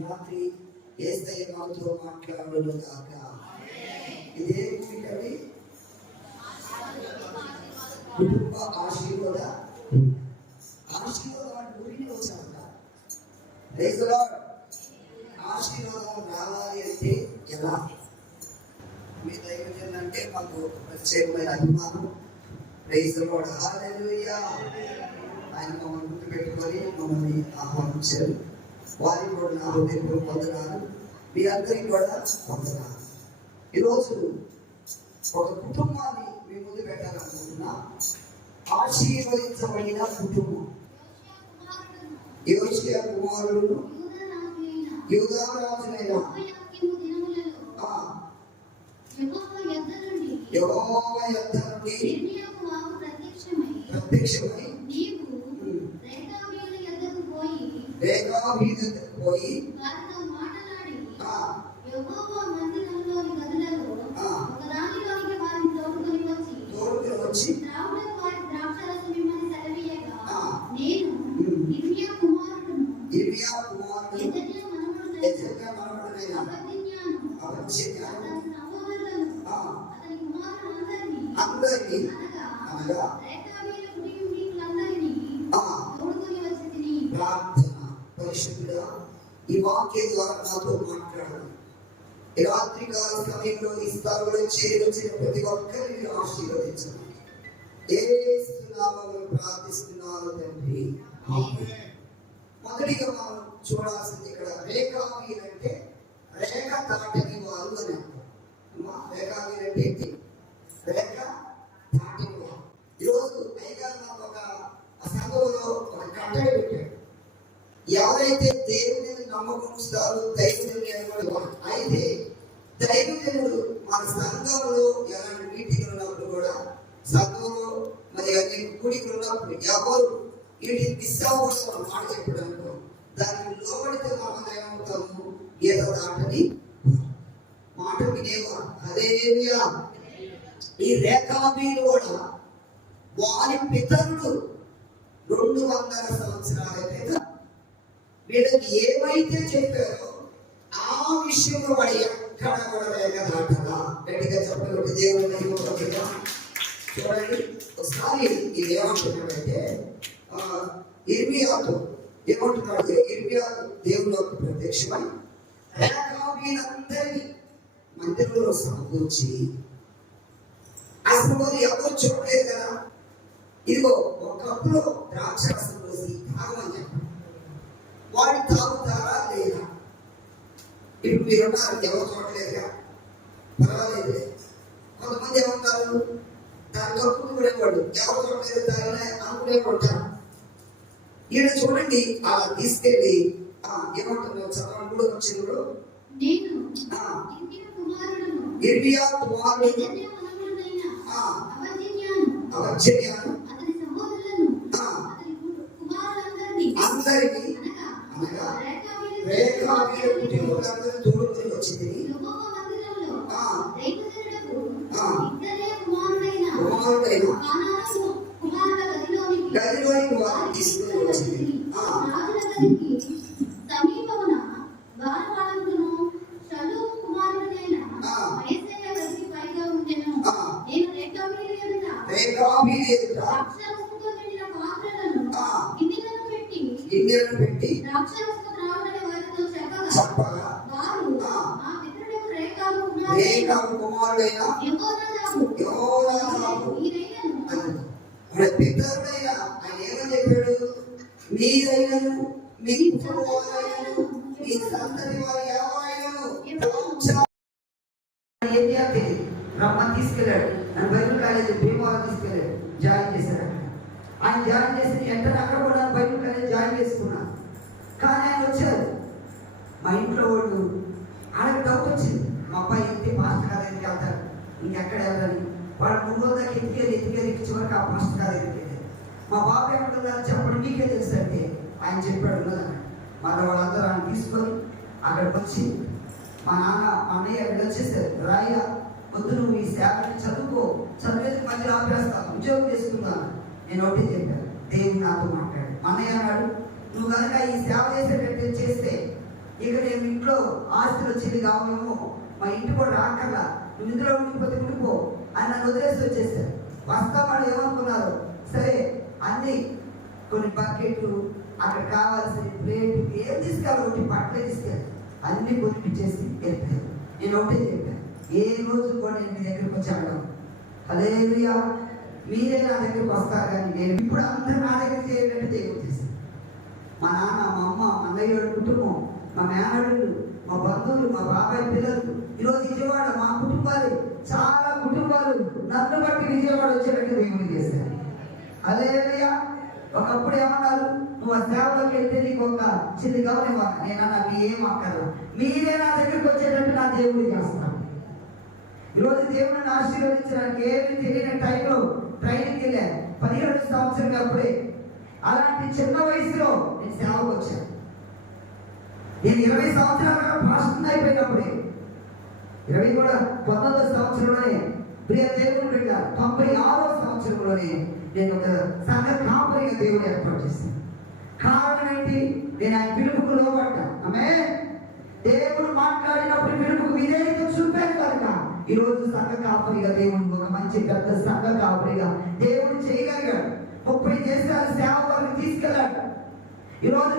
రాత్రి ఏసయ్య మనతో మాట్లాడను కాక ఇదే ఏంటండి కుటుంబ ఆశీర్వాద. ఆశీర్వాదం అంటే ఊరిని వచ్చాక రైతులో ఆశీర్వాదం రావాలి అంటే ఎలా? మీ దైవజన్ అంటే మాకు ప్రత్యేకమైన అభిమానం. రైతులో ఆయన మమ్మల్ని గుర్తుపెట్టుకొని మమ్మల్ని ఆహ్వానించారు. వారికి కూడా నా హృదయపూర్వక వందనాలు మీ అందరికీ కూడా వందనాలు ఈరోజు ఒక కుటుంబాన్ని మీ ముందు పెట్టాలనుకుంటున్నా. ఆశీర్వదించబడిన కుటుంబం. యోషియా కుమారుడు యువరాజులైన ఆ యెహోవా నుండి ప్రత్యక్షమై రేఖా వీధులకు పోయి ఆ ఈ వాక్యం ద్వారా నాతో మాట్లాడాలి. రాత్రికాల సమయంలో ఈ స్థలంలో చేరొచ్చిన ప్రతి ఒక్కరిని మీరు ఆశీర్వదించండి. ఏ స్థలాలను ప్రార్థిస్తున్నారు తండ్రి. మొదటిగా మనం చూడాల్సింది ఇక్కడ రేఖావీర్ అంటే రేఖ దాటని వారు అని అర్థం. అంటే రేఖ దాటని వారు. ఈరోజు అయ్యగారు ఒక సంఘంలో ఒక కట్టడి పెట్టాడు. ఎవరైతే దేవుని నమ్మకం ఉంచుతారో దైవజనుడు కూడా అయితే దైవజనుడు మన సంఘంలో ఎలాంటి మీటింగ్ ఉన్నప్పుడు కూడా సంఘంలో మరి అన్ని కూడికి ఉన్నప్పుడు ఎవరు వీటి మిస్ అవ్వకూడదు మనం మాట చెప్పడంలో దానికి లోబడితే మనం ఏమవుతాము? గీత దాటని మాట వినేవా అదేమియా ఈ రేఖాబీలు కూడా వారి పితరుడు రెండు వందల సంవత్సరాల క్రితం వీళ్ళకి ఏమైతే చెప్పారో ఆ విషయంలో వాడు ఎక్కడ కూడా లేక దాటగా గట్టిగా చెప్పగలిగితే దేవుడు మహిమపరచుగా. చూడండి ఒకసారి ఇది ఏమంటున్నాడంటే ఆ, ఇర్మియాతో ఏమంటున్నాడు ఇర్మియాతో దేవుడు యొక్క ప్రత్యక్షమై వీళ్ళందరినీ మందిరంలో సమకూర్చి అసలు ఎవరు చూడలేదు కదా ఇదిగో ఒకప్పుడు కప్పులో ద్రాక్ష రసం పోసి తాగమని చెప్పాడు వాడు తాగుతారా లేదా ఇప్పుడు మీరున్నారు ఎవరు చూడలేదుగా పర్వాలేదు. కొంతమంది ఏమంటారు? దాని కప్పులు కూడా వాడు ఎవరు చూడలేదు తాగినా అనుకునే ఉంటారు ఈయన చూడండి అలా తీసుకెళ్ళి ఆ, ఏమంటున్నారు చదవడం కూడా వచ్చినప్పుడు ఇర్మియా కుమారుడు. ఎజెకియా మనవడునైన ఆ. అవజ్ఞాను అవజ్ఞయాను అతని సహోదరులను ఆ. అతని కు- కుమారులందరినీ అందరినీ అనగా అనగా రేఖావీరు రేఖావీర కుటుంబీకులందరూ తోడుకొని వచ్చింది యెహోవా మందిరంలో ఆ. దైవజనుడకు ఆ. ఇద్దరే కుమారుడైన కుమారుడైన కానాను కుమారుల గదిలోనికి గదిలోనికి వారిని తీసుకుని వచ్చింది ఆ. రాజుల గదికి సమీపమున ద్వారపాలకుడును షల్లూము కుమారుడైన ఆ. వయస్సైన గదికి పైగా ఉండెను. ఆ. నేను రేఖావీరు రేఖావీర ఎదుట. గిన్నెలను పెట్టి చెప్పగా కుమారుడైన. మన తీసుకెళ్ళాడు. నన్ను బైబిల్ కాలేజీ భీమవరం తీసుకెళ్ళాడు. జాయిన్ చేశాడు ఆయన జాయిన్ చేసిన వెంటనే అక్కడ కూడా నన్ను బైబిల్ జాయిన్ చేసుకున్నాను కానీ ఆయన వచ్చారు. మా ఇంట్లో వాళ్ళు ఆయనకు డౌట్ వచ్చింది. మా అబ్బాయి ఎత్తి మాస్టర్ గారి దగ్గరికి వెళ్తారు ఇంకెక్కడ వెళ్ళాలి వాడు మూడు రోజుల దాకా ఎత్తికెళ్ళి ఎత్తికెళ్ళి చివరికి ఆ మాస్టర్ గారి దగ్గరికి వెళ్ళారు మా బాబు ఏమంటున్నారు చెప్పండి మీకే తెలుసు అంటే. ఆయన చెప్పాడు ఉన్నదన్నాడు. మళ్ళీ వాళ్ళందరూ ఆయన తీసుకొని అక్కడికి వచ్చి మా నాన్న మా అన్నయ్య అక్కడ వచ్చేసారు రాయ వద్దు నువ్వు ఈ సేవని చదువుకో చదివేది మధ్యలో ఆపేస్తా ఉద్యోగం చేసుకున్నాను నేను ఒకటి చెప్పాను దేవుడు నాతో మాట్లాడు అన్నయ్య అన్నాడు నువ్వు కనుక ఈ సేవ చేసేటట్టు చేస్తే ఇక నేను ఇంట్లో ఆస్తులు వచ్చేది కావాలేమో. మా ఇంటి కూడా రాకల్లా నువ్వు ఇందులో ఉండిపోతే ఉండిపో అని నన్ను వదిలేసి వచ్చేసారు. వస్తామని ఏమనుకున్నారు? సరే అన్ని కొన్ని బకెట్లు అక్కడ కావాల్సిన ప్లేట్ ఏం తీసుకెళ్ళి ఒకటి బట్టలే తీసుకెళ్ళి అన్ని కొనిపించేసి వెళ్ళిపోయారు. నేను ఒకటే చెప్పాను. ఏ రోజు కూడా నేను మీ దగ్గరికి వచ్చి అడగను హల్లెలూయా. మీరే నా దగ్గరికి వస్తారు కానీ నేను ఇప్పుడు అందరూ నా దగ్గర చేయబెట్టి దేవుడు మా నాన్న మా అమ్మ మా అన్నయ్య కుటుంబం మా మేనడులు మా బంధువులు మా బాబాయ్ పిల్లలు. ఈరోజు విజయవాడ మా కుటుంబాలు చాలా కుటుంబాలు నన్ను బట్టి విజయవాడ వచ్చేటట్టు దేవుడు చేశారు అదేవిధంగా ఒకప్పుడు ఏమన్నారు? నువ్వు ఆ సేవలోకి వెళ్తే నీకు ఒక చిన్న గౌరవం నేనన్నా మీ ఏం అక్కర్లా మీరే నా దగ్గరికి వచ్చేటట్టు నా దేవుడు చేస్తాను ఈరోజు దేవుడిని ఆశీర్వదించడానికి ఏమి తెలియని టైంలో ట్రైనింగ్ వెళ్ళాను పదిహేడు సంవత్సరం అప్పుడే. అలాంటి చిన్న వయసులో నేను సేవకు వచ్చాను నేను ఇరవై సంవత్సరాల భాషణ అయిపోయినప్పుడే. ఇరవై కూడా పంతొమ్మిదో సంవత్సరంలోనే ప్రియ దేవుని బిడ్డ తొంభై ఆరో సంవత్సరంలోనే నేను ఒక సంఘ కాపరిగా దేవుడు ఏర్పాటు చేశాను. కారణం ఏంటి? నేను ఆయన పిలుపుకు లోబడ్డా. ఆమె దేవుడు మాట్లాడినప్పుడు పిలుపుకు విధేయత ఈ రోజు సంఘ కాపరిగా దేవుడు ఒక మంచి పెద్ద సంఘ కాపరిగా దేవుడు చేయగలిగాడు. ముప్పై దేశాల సేవ వరకు తీసుకెళ్ళాడు. ఈ రోజు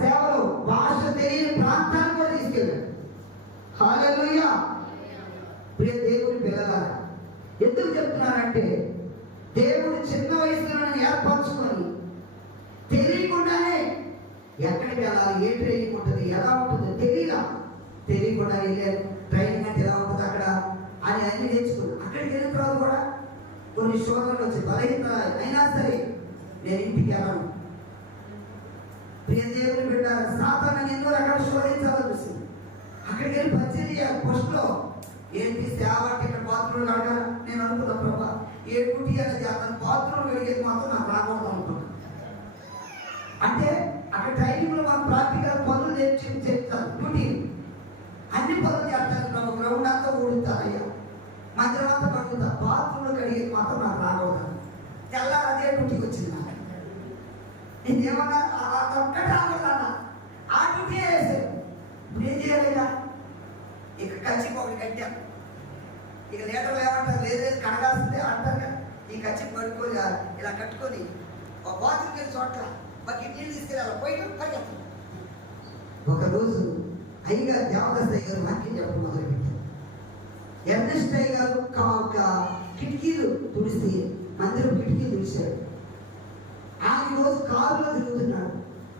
సేవలో భాష తెలియని ప్రాంతానికి కూడా తీసుకెళ్ళాడు. హాలెలూయా. ప్రియ దేవుని పిల్లల ఎందుకు చెప్తున్నానంటే దేవుడు చిన్న వయసులో ఏర్పరచుకొని తెలియకుండానే ఎక్కడికి వెళ్ళాలి ఏ ట్రైనింగ్ ఉంటుంది ఎలా ఉంటుంది తెలియలా తెలియకుండా వెళ్ళారు ట్రైన్ అని అన్ని అక్కడికి వెళ్ళిన తర్వాత కూడా కొన్ని శోధనలు వచ్చి బలహీన అయినా సరే నేను ఇంటికి వెళ్ళను. ప్రియ దేవుని బిడ్డ సాతాన ఎన్నో రకాల శోధించాలని చూసింది. అక్కడికి వెళ్ళి పరిచయం చేయాలి. ఫస్ట్లో ఏంటి సేవ అంటే ఇక్కడ బాత్రూమ్లు అడగాలి నేను అనుకున్నా ప్రభా ఏ కుటి అనేది అతను బాత్రూమ్ వెళ్ళేది మాత్రం నాకు రాకూడదు అనుకున్నాను అంటే అక్కడ టైంలో మనం ప్రాక్టికల్ పనులు నేర్చుకుని చెప్తాను డ్యూటీ అన్ని పనులు చేస్తాను. ప్రభు గ్రౌండ్ అంతా ఊడుతాను అయ్యా మధ్యలో అంతా కడుగుతా బాత్రూమ్లో కడిగేది మాత్రం నాకు రాకూడదు. తెల్లారి అదే డ్యూటీకి వచ్చింది నాకు. నేను ఏమన్నా ఆ- ఆ ఒక్కటే ఆగుతానా ఆ డ్యూటీ వేసాను ఇప్పుడు ఏం చేయాలిగా? ఇక కచ్చి ఒకటి కట్టాం. ఇక లీటర్లు ఏమంటారు? లేదు లేదు కడగాల్సిందే అంటారు కదా ఈ కచ్చి పడుకొని ఇలా కట్టుకొని ఒక బాత్రూమ్కి వెళ్ళి చోట్ల బకెట్ నీళ్ళు తీసుకెళ్ళాలి పోయి పరిగెత్తాం. ఒకరోజు అయ్యగారు దేవదాస్ అయ్యారు వాక్యం చెప్పడం మొదలుపెట్టారు. ఎర్నెస్టై గారు కిటికీలు తుడిసి మందిరం కిటికీలు తుడిచారు ఆయన రోజు కారులో తిరుగుతున్నాడు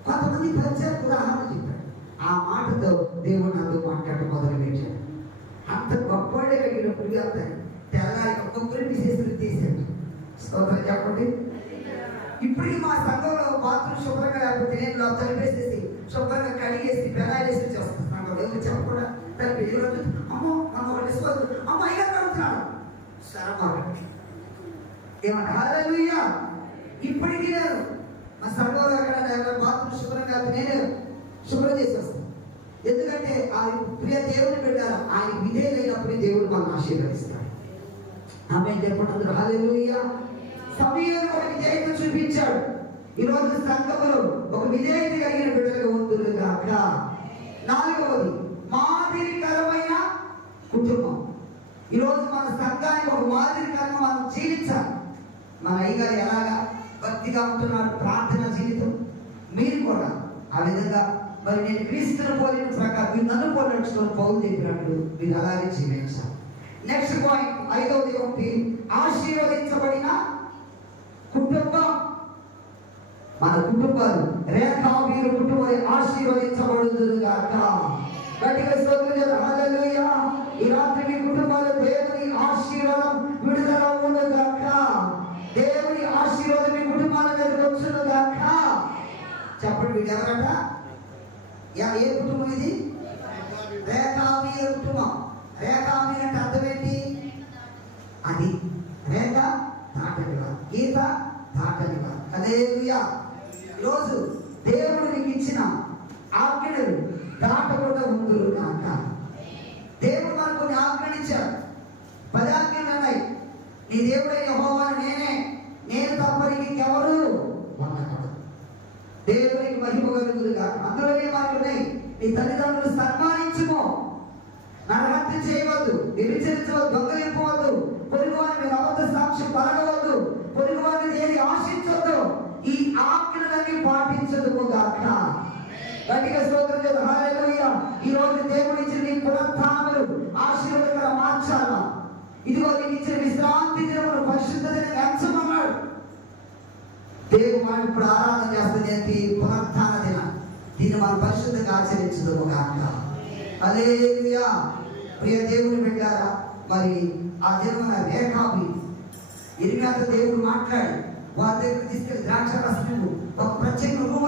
కొంతమంది పరిచయం ఉదాహరణ చెప్పాడు ఆ మాటతో దేవుడు నాతో మాట్లాడటం మొదలు పెట్టాడు అంత గొప్పడే కలిగినప్పుడు అతను తెల్లారి ఒక్కొక్కరి విశేషాలు తీశాడు స్తోత్రం చెప్పండి. ఇప్పటికీ మా సంఘంలో బాత్రూమ్ శుభ్రంగా లేకపోతే నేను తలిపేసేసి శుభ్రంగా కడిగేసి పెళ్ళాలేసి వచ్చేస్తాను. సంఘంలో ఎవరు చెప్పకుండా తలిపి ఈరోజు అమ్మో మనం ఒకటి తీసుకోవద్దు అమ్మ అయ్యారు కడుగుతున్నాడు సరమాగండి ఏమంటే ఇప్పటికీ నేను మా సంఘంలో ఎక్కడ బాత్రూమ్ శుభ్రంగా నేను నేనే శుభ్రం చేసేస్తాను ఎందుకంటే ఆ ప్రియ దేవుని పెట్టారు ఆయన విధేయులైనప్పుడు దేవుడు మనం ఆశీర్వదిస్తాడు ఆమె చెప్పినందుకు హల్లెలూయా! సమయంలో ఒక విధేయత చూపించాడు. ఈ రోజు ఒక విధేయత కలిగిన బిడ్డలుగా ఉంటుంది కాక. నాలుగవది మాదిరికరమైన కుటుంబం. ఈ రోజు మన సంఘానికి ఒక మాదిరికరంగా మనం జీవించాలి. మన అయ్యగారు ఎలాగా భక్తిగా ఉంటున్నారు ప్రార్థన జీవితం? మీరు కూడా ఆ విధంగా మరి నేను క్రీస్తుని పోలిన ప్రకారం మీరు నన్ను పోలినట్టు పౌరులు చెప్పినట్లు మీరు అలాగే జీవించాలి. నెక్స్ట్ పాయింట్ ఐదవది ఒకటి ఆశీర్వదించబడిన కుటుంబం. మన కుటుంబాలు రేఖా మీరు కుటుంబం ఆశీర్వదించబడుతుంది కాక గట్టిగా స్తోత్రం చేద్దాం. హల్లెలూయా ఈ రాత్రి మీ కుటుంబాలు దేవుని ఆశీర్వాదం విడుదల ఉండు గాక. దేవుని ఆశీర్వాదం మీ కుటుంబాల మీద వచ్చును గాక. చెప్పండి వీడు ఎవరట? యా- ఏ కుటుంబం ఇది? రేఖామీయ కుటుంబం. రేఖామీయ అంటే అర్థం ఏంటి? అది. రేఖ దాటనివా గీత దాటనివా హల్లెలూయా. ఈరోజు దేవుడు నీకు ఇచ్చిన ఆజ్ఞలు ముందురు దేవుడు మనకు కొన్ని ఆజ్ఞలు ఇచ్చాడు. పది ఆజ్ఞలు ఉన్నాయి. నీ దేవుడైన యెహోవాను నేనే. నేను తప్ప నీకెవరు ఉండకూడదు. దేవునికి మహిమ కలుగుదు కాక ఏ మనకు ఉన్నాయి? నీ తల్లిదండ్రులు సన్మానించుము నరహత్య చేయవద్దు. వ్యభిచరించవద్దు దొంగలింపవద్దు. పొరుగు వారిని మీద అబద్ధ సాక్ష్యం పలకవద్దు. పొరుగు వారిని ఏది ఆశించవద్దు ఈ ఆజ్ఞలన్నీ పాటించదు గాక గట్టిగా స్తోత్రం చేద్దాం. హల్లెలూయా ఈ రోజు దేవుడు ఇచ్చిన నీ పునరుత్థానములు ఆశీర్వాదకర మార్చాలా? ఇదిగో నీకు ఇచ్చిన విశ్రాంతి దినమును పరిశుద్ధ దినం ఎంచమన్నాడు. దేవుడు మనం ఇప్పుడు ఆరాధన చేస్తుంది ఏంటి? పునరుత్థాన దిన. దీన్ని మనం పరిశుద్ధంగా ఆచరించదు గాక. హల్లెలూయా ప్రియ దేవుని బిడ్డారా మరి ఆ దినమున రేఖాబి ఇరిమియాతో దేవుడు మాట్లాడి వారి దగ్గర తీసుకెళ్ళి ద్రాక్ష రసము ఒక ప్రత్యేక రూములో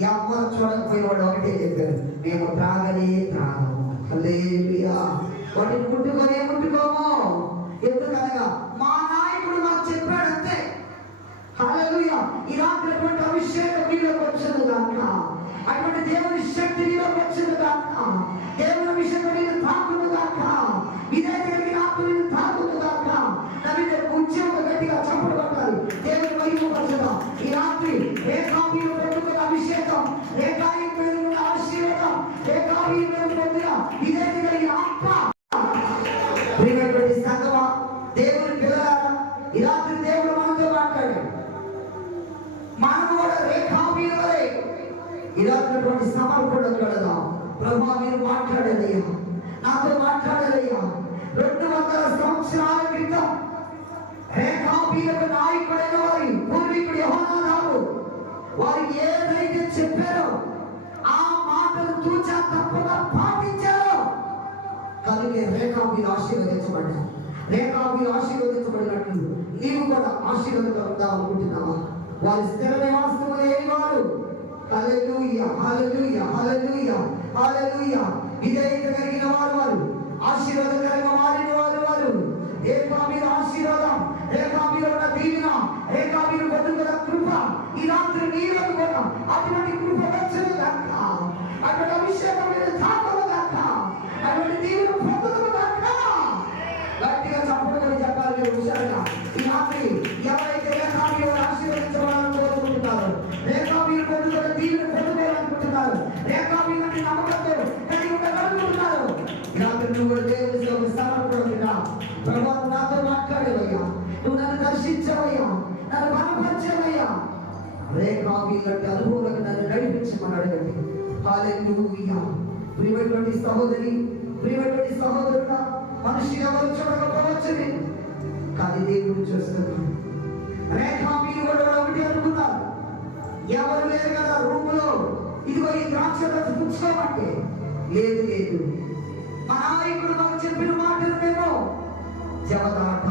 ఎవరు చూడకపోయిన వాడు ఒకటే చెప్పారు మేము త్రాగలే త్రాగము. హల్లెలూయా. వాటిని ముట్టుకొనే ముట్టుకోము ఎందుకనగా మా నాయకుడు మాకు చెప్పాడు అంతే. హల్లెలూయా. ఈ రాత్రి అటువంటి అభిషేకం నీలోకి వచ్చింది గాక అటువంటి దేవుని శక్తి నీలోకి వచ్చింది గాక దేవుని అభిషేకం మీద తాకును గాక ఇదే కలిగిన ఆత్మ మీద తాకును గాక నా మీద ఉద్యోగం గట్టిగా చప్పుడు కొట్టాలి. దేవుని మహిమ పరచడం ఈ రాత్రి ఏ కాపీ రేఖాబీ మీద పొందిన ఇదే కలిగిన ఆత్మ ప్రియమైనటువంటి సంగమా దేవుని పిల్లలారా ఈ రాత్రి దేవుడు మనతో మాట్లాడాడు మనం కూడా రేఖామీలవలే ఇలాంటి సమర్పణ కడదాం ప్రభా మీరు మాట్లాడాలయ్యా నాతో మాట్లాడాలయ్యా రెండు వందల సంవత్సరాల క్రితం రేఖామీలకు నాయకుడైన వారి పూర్వీకుడు తప్పగా పాటించారో. కనుకే రేఖాబీలు ఆశీర్వదించబడ్డారు రేఖాబీలు ఆశీర్వదించబడినట్లు నీవు కూడా ఆశీర్వదించబడతా అనుకుంటున్నావా? వారి స్థిర నివాసం లేని వారు. హల్లెలూయా హల్లెలూయా హల్లెలూయా హల్లెలూయా. విధేయత కలిగిన వారు వారు ఆశీర్వాదకరంగా మారిన వారు వారు రేఖాబీల ఆశీర్వాదం రేఖాబీల ఉన్న దీవెన రేఖాబీలు బతుకుల కృప ఈ రాత్రి నీళ్ళకు కూడా అటువంటి రేఖాబీలంటే అనుభవాలకు నన్ను నడిపించమని అడగండి హాలెలూయా ప్రియమైనటువంటి సహోదరి ప్రియమైనటువంటి సహోదరుడా మనిషి ఎవరు చూడకపోవచ్చని? కానీ దేవుడు చూస్తున్నాడు. రేఖాబీలు కూడా ఒకటి అనుకున్నారు ఎవరు లేరు కదా రూపులో ఇదిగో ఈ ద్రాక్ష పుచ్చుకోమంటే లేదు లేదు. మా నాయకుడు మాకు చెప్పిన మాటలు మేము జవదాట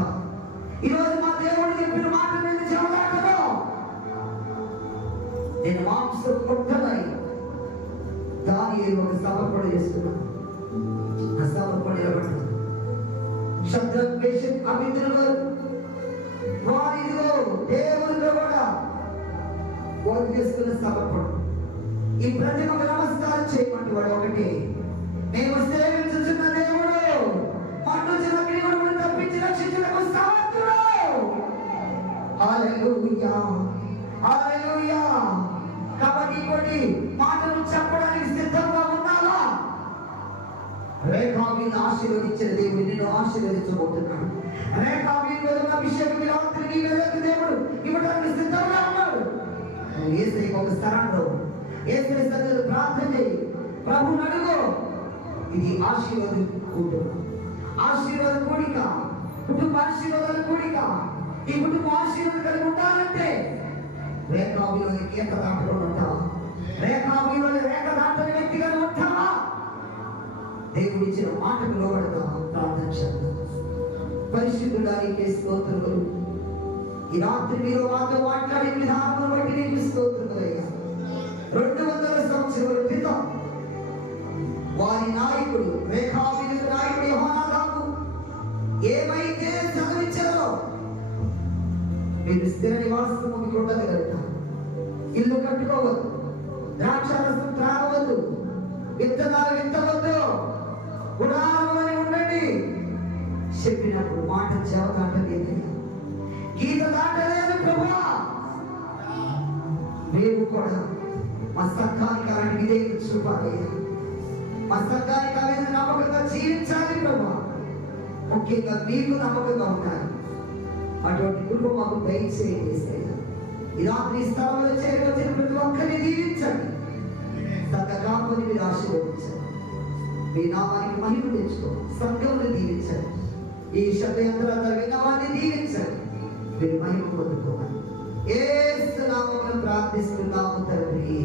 ఈరోజు మా దేవుడు చెప్పిన మాటలు నేను మాంసం కొట్టనై దాని ఒక సమర్పణ చేస్తున్నాను ఆ సమర్పణ నిలబడ్డాను. శబ్దం అభిద్రులు వారిలో ఇదిగో దేవునిలో కూడా వారు చేసుకున్న సమర్పణ ఈ ప్రతిమకు నమస్కారం చేయమంటే వాడు ఒకటి మేము సేవించుచున్న దేవుడు మన్నుచిన క్రియలను తప్పించి రక్షించడం సమర్థుడు రేఖాబీని ఆశీర్వదించిన దేవుడు నిన్ను ఆశీర్వదించబోతున్నాడు. అనేక మీద ఉన్న అభిషేకం రాత్రి నీ మీదకి దేవుడు ఇవ్వడానికి సిద్ధంగా ఉన్నాడు. నువ్వు ఏసై ఒక స్థలంలో ఏసై సన్నిధిలో ప్రార్థన చేయి. ప్రభు అడుగు ఇది ఆశీర్వాదం కూడుక. ఆశీర్వాద కూడిక. కుటుంబ ఆశీర్వాదాల కూడిక. ఈ కుటుంబ ఆశీర్వాదం కలిగి ఉండాలంటే రేఖాబీలోని కేక దాంట్లో ఉంటావా? రేఖాబీలోని రేఖ దాంట్లోని వ్యక్తిగా ఉంటావా? దేవుడు ఇచ్చిన మాటకు లోబడతాం ప్రార్థన చేద్దాం. పరిశుద్ధుడానికి స్తోత్రములు. ఈ రాత్రి మీరు మాతో మాట్లాడే విధానం బట్టి నీకు స్తోత్రములయ్యా రెండు వందల సంవత్సరాల క్రితం వారి నాయకుడు రేఖాబిలు నాయకుడు యోహానాదాబు ఏమైతే చదివించారో మీరు స్థిర నివాసం మీకు ఉండదు కనుక ఇల్లు కట్టుకోవద్దు. ద్రాక్షారసం త్రాగవద్దు. విత్తనాలు విత్తవద్దు. గుణాలని ఉండండి. చెప్పినప్పుడు మాట చెవ దాటలేదు గీత దాటలేదు ప్రభా మేము కూడా మా సంఘానికి అలాంటి విధేయత చూపాలయ్యా మా సంఘానికి ఆ నమ్మకంగా జీవించాలి ప్రభా ముఖ్యంగా మీకు నమ్మకంగా ఉండాలి. అటువంటి కృప మాకు దయచేయండి యేసయ్యా. ఈ స్థలంలో చేరవచ్చిన ప్రతి ఒక్కరిని దీవించండి. సంఘ కాపుని మీరు ఆశీర్వదించండి. మీ నామానికి మహిమ తెచ్చుకో సంఘమును దీవించండి ఈ శబ్దయంత్రాలు విన్న వారిని దీవించండి మీరు మహిమ పొందుకోవాలి ఏ నామమును ప్రార్థిస్తున్నాము తండ్రి